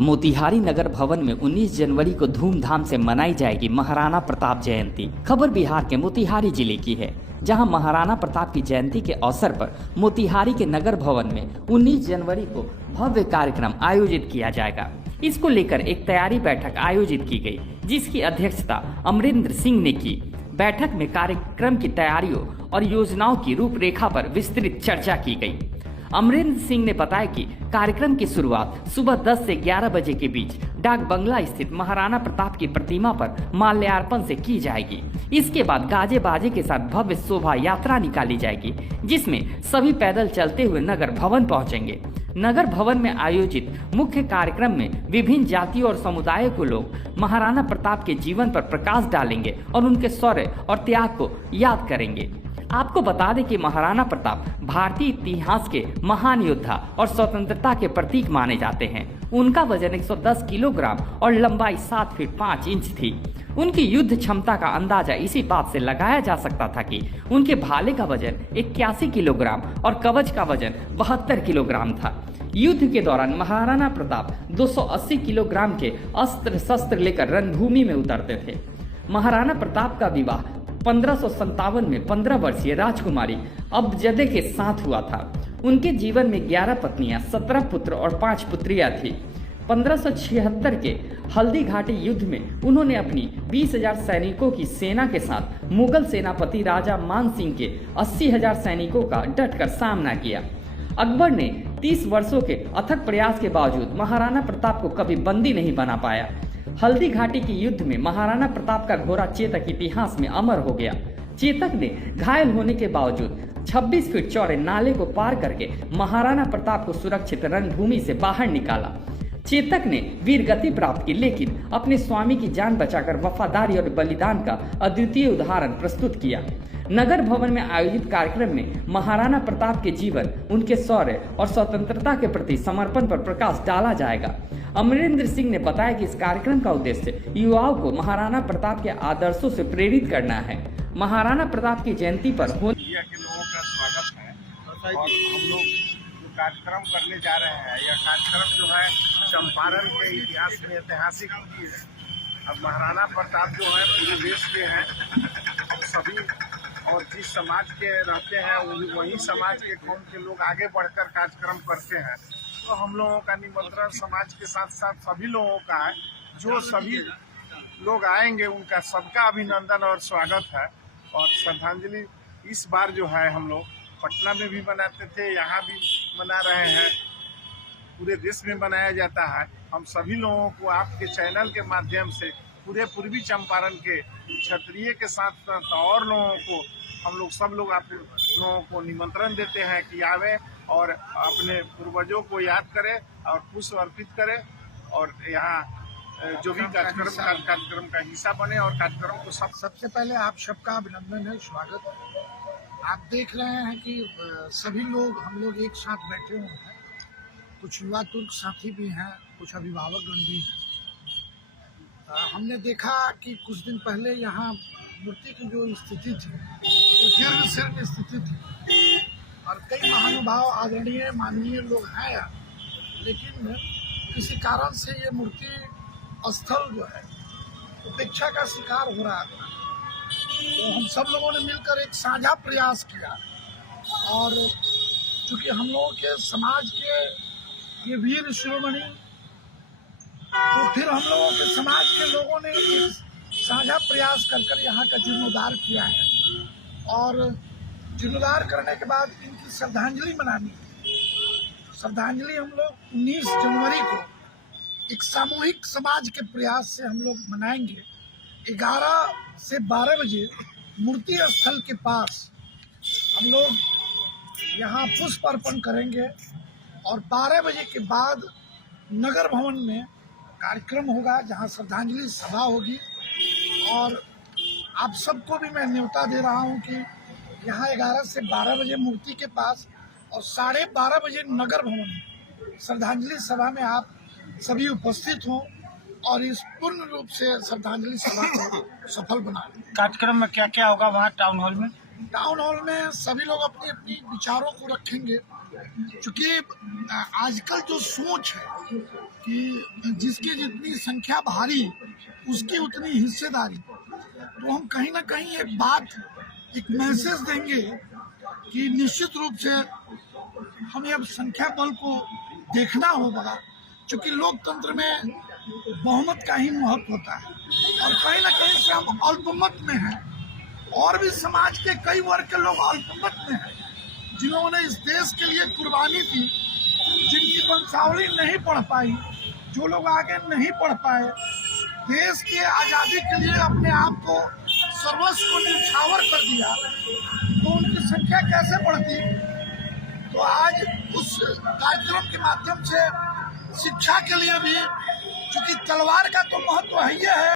मोतिहारी नगर भवन में 19 जनवरी को धूमधाम से मनाई जाएगी महाराणा प्रताप जयंती। खबर बिहार के मोतिहारी जिले की है, जहां महाराणा प्रताप की जयंती के अवसर पर मोतिहारी के नगर भवन में 19 जनवरी को भव्य कार्यक्रम आयोजित किया जाएगा। इसको लेकर एक तैयारी बैठक आयोजित की गई, जिसकी अध्यक्षता अमरिंदर सिंह ने की। बैठक में कार्यक्रम की तैयारियों और योजनाओं की रूपरेखा पर विस्तृत चर्चा की गई। अमरिंदर सिंह ने बताया कि कार्यक्रम की शुरुआत सुबह 10 से 11 बजे के बीच डाक बंगला स्थित महाराणा प्रताप की प्रतिमा पर माल्यार्पण से की जाएगी। इसके बाद गाजे बाजे के साथ भव्य शोभा यात्रा निकाली जाएगी, जिसमें सभी पैदल चलते हुए नगर भवन पहुंचेंगे। नगर भवन में आयोजित मुख्य कार्यक्रम में विभिन्न जातियों और समुदायों के लोग महाराणा प्रताप के जीवन पर प्रकाश डालेंगे और उनके शौर्य और त्याग को याद करेंगे। आपको बता दें कि महाराणा प्रताप भारतीय इतिहास के महान योद्धा और स्वतंत्रता के प्रतीक माने जाते हैं। उनका वजन 110 किलोग्राम और लंबाई 7 फीट 5 इंच थी। उनकी युद्ध क्षमता का अंदाजा इसी बात से लगाया जा सकता था कि उनके भाले का वजन 81 किलोग्राम और कवच का वजन 72 किलोग्राम था। युद्ध के दौरान महाराणा प्रताप 280 किलोग्राम के अस्त्र शस्त्र लेकर रणभूमि में उतरते थे। महाराणा प्रताप का विवाह 1557 में 15 वर्षीय राजकुमारी अबजदे के साथ हुआ था। उनके जीवन में 11 पत्नियां, 17 पुत्र और 5 पुत्रियां थी। 1576 के हल्दी घाटी युद्ध में उन्होंने अपनी 20,000 सैनिकों की सेना के साथ मुगल सेनापति राजा मान सिंह के 80,000 सैनिकों का डटकर सामना किया। अकबर ने 30 वर्षों के अथक प्रयास के बावजूद महाराणा प्रताप को कभी बंदी नहीं बना पाया। हल्दी घाटी के युद्ध में महाराणा प्रताप का घोड़ा चेतक इतिहास में अमर हो गया। चेतक ने घायल होने के बावजूद 26 फीट चौड़े नाले को पार करके महाराणा प्रताप को सुरक्षित रणभूमि से बाहर निकाला। चेतक ने वीर गति प्राप्त की, लेकिन अपने स्वामी की जान बचाकर वफादारी और बलिदान का अद्वितीय उदाहरण प्रस्तुत किया। नगर भवन में आयोजित कार्यक्रम में महाराणा प्रताप के जीवन, उनके शौर्य और स्वतंत्रता के प्रति समर्पण पर प्रकाश डाला जाएगा। अमरिंदर सिंह ने बताया कि इस कार्यक्रम का उद्देश्य युवाओं को महाराणा प्रताप के आदर्शों से प्रेरित करना है। महाराणा प्रताप की जयंती पर इंडिया के लोगों का स्वागत है और हम लोग जो कार्यक्रम करने जा रहे हैं, यह कार्यक्रम जो है चंपारण के इतिहास में ऐतिहासिक है। अब महाराणा प्रताप जो है पूरे देश के हैं, सभी और जिस समाज के रहते हैं वही समाज के कौम के लोग आगे बढ़कर कार्यक्रम करते हैं। तो हम लोगों का निमंत्रण समाज के साथ साथ सभी लोगों का है। जो सभी लोग आएंगे उनका सबका अभिनंदन और स्वागत है। और श्रद्धांजलि इस बार जो है हम लोग पटना में भी मनाते थे, यहाँ भी मना रहे हैं, पूरे देश में मनाया जाता है। हम सभी लोगों को आपके चैनल के माध्यम से पूरे पूर्वी चंपारण के क्षत्रिय के साथ साथ और लोगों को हम लोग सब लोग आप लोगों को निमंत्रण देते हैं कि आवे और अपने पूर्वजों को याद करें और पुष्प अर्पित करें और यहाँ जो भी कार्यक्रम का हिस्सा बने और कार्यक्रम को सबसे पहले आप सबका अभिनंदन है, स्वागत है। आप देख रहे हैं कि सभी लोग हम लोग एक साथ बैठे हुए हैं। कुछ युवा तुर्क साथी भी हैं, कुछ अभिभावकगण भी हैं। हमने देखा कि कुछ दिन पहले यहाँ मूर्ति की जो स्थिति थी वो जीर्ण शीर्ण स्थिति थी और कई महानुभाव आदरणीय माननीय लोग हैं, लेकिन किसी कारण से ये मूर्ति स्थल जो है उपेक्षा का शिकार हो रहा था। तो हम सब लोगों ने मिलकर एक साझा प्रयास किया और चूँकि हम लोगों के समाज के ये वीर शिरोमणि, तो फिर हम लोगों के समाज के लोगों ने एक साझा प्रयास कर यहाँ का जीर्णोद्धार किया है और जीर्णोद्धार करने के बाद इनकी श्रद्धांजलि मनानी है। श्रद्धांजलि हम लोग 19 जनवरी को एक सामूहिक समाज के प्रयास से हम लोग मनाएंगे। 11 से 12 बजे मूर्ति स्थल के पास हम लोग यहाँ पुष्प अर्पण करेंगे और 12 बजे के बाद नगर भवन में कार्यक्रम होगा, जहाँ श्रद्धांजलि सभा होगी। और आप सबको भी मैं न्योता दे रहा हूँ कि यहाँ 11 से 12 बजे मूर्ति के पास और 12:30 बजे नगर भवन में श्रद्धांजलि सभा में आप सभी उपस्थित हों और इस पूर्ण रूप से श्रद्धांजलि सभा को सफल बनाएं। कार्यक्रम में क्या क्या होगा वहाँ टाउन हॉल में? टाउन हॉल में सभी लोग अपनी अपनी विचारों को रखेंगे क्योंकि आजकल जो सोच है कि जिसकी जितनी संख्या भारी उसकी उतनी हिस्सेदारी, तो हम कहीं ना कहीं एक बात, एक मैसेज देंगे कि निश्चित रूप से हमें अब संख्या बल को देखना होगा, क्योंकि लोकतंत्र में बहुमत का ही महत्व होता है और कहीं ना कहीं से हम अल्पमत में हैं। और भी समाज के कई वर्ग के लोग अल्पमत में हैं, जिन्होंने इस देश के लिए कुर्बानी दी, जिनकी वंशावली नहीं पढ़ पाई, जो लोग आगे नहीं पढ़ पाए, देश की आज़ादी के लिए अपने आप को सर्वस्व को न्यौछावर कर दिया, तो उनकी संख्या कैसे बढ़ती। तो आज उस कार्यक्रम के माध्यम से शिक्षा के लिए भी, क्योंकि तलवार का तो महत्व है ही है,